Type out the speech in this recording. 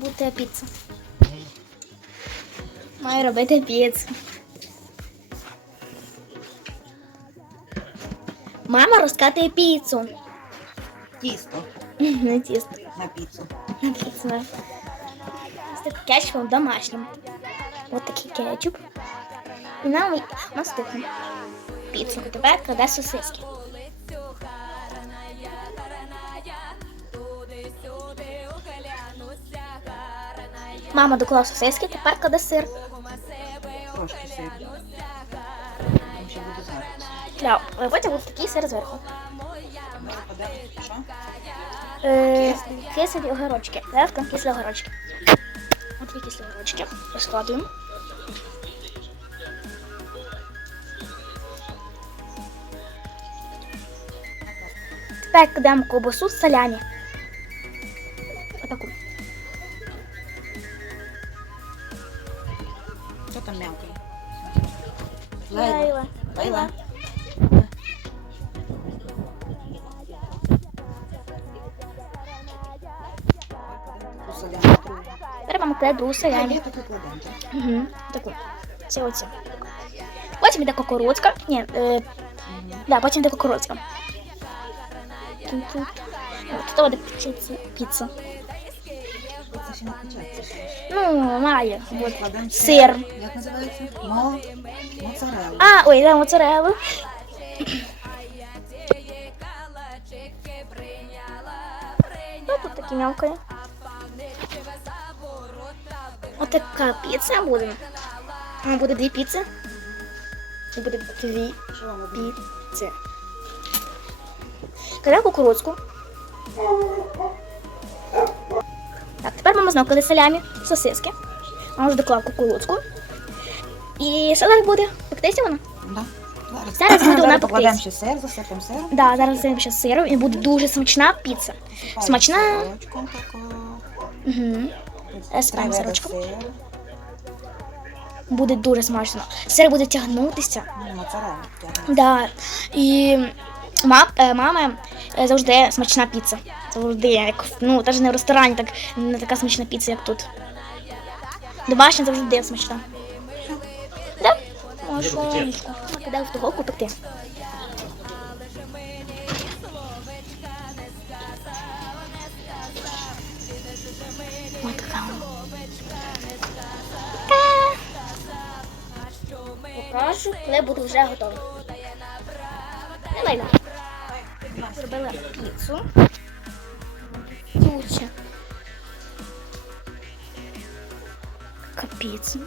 бути піца. Маю робити піцу. Мама розкатує піцу. Тісто Не тісто. на піцу. На піцу. З таким кетчупом домашнім. Ось такий кетчуп. І нам наступне. Піцу. Тепер кладе сосиски. Мама доклала сосиски, тепер кладе сир. Трошки сир. Там ще буде зараз. Е, потім ось такий сир зверху. Що? Е, Кислі огірочки. Зараз там кислі огірочки. Ось такі кислі огірочки. Розкладуємо. Тепер кладемо ковбасу з салямі. Отаку. Що там. Лейла. Таку соляну другу. Тепер мама кладе другу А, салямі. Угу. Таку. Це оце. Потім йде кукурудзка. Ні, е, да, потім йде кукурудзка. Тут. Тут буде піца. Ну, має. От. Сир. Як називається? Мо... Моцарелла. А, ой, да, моцареллу. Ну, тут такі мелкої. Отака піца буде. А, буде дві піци. Буде дві піци. Кладемо кукурудзку. Тепер мама салямі, сосиски. Мама вже доклала кукурудзку. І що зараз буде? Пектися вона? Да. Зараз, буде вона покладемо ще сир, засипемо сиром. Да, зараз засипемо ще сиром і буде дуже смачна піца. Смачна. сирочком. Угу. Три Спаємо види сирочком. сиру. Буде дуже смачно. Сир буде тягнутися. Ну, моцарелла. тягне. Да. І ма, е, мама е, завжди смачна піца. Завжди, як ну, навіть не в ресторані, так не така смачна піца, як тут. Домашня завжди смачна. Да? А що? Нічого. Накидаю в духовку пекти. Ось така. Покажу, коли буде вже готово. Давай. Зробила піцу. Така піца.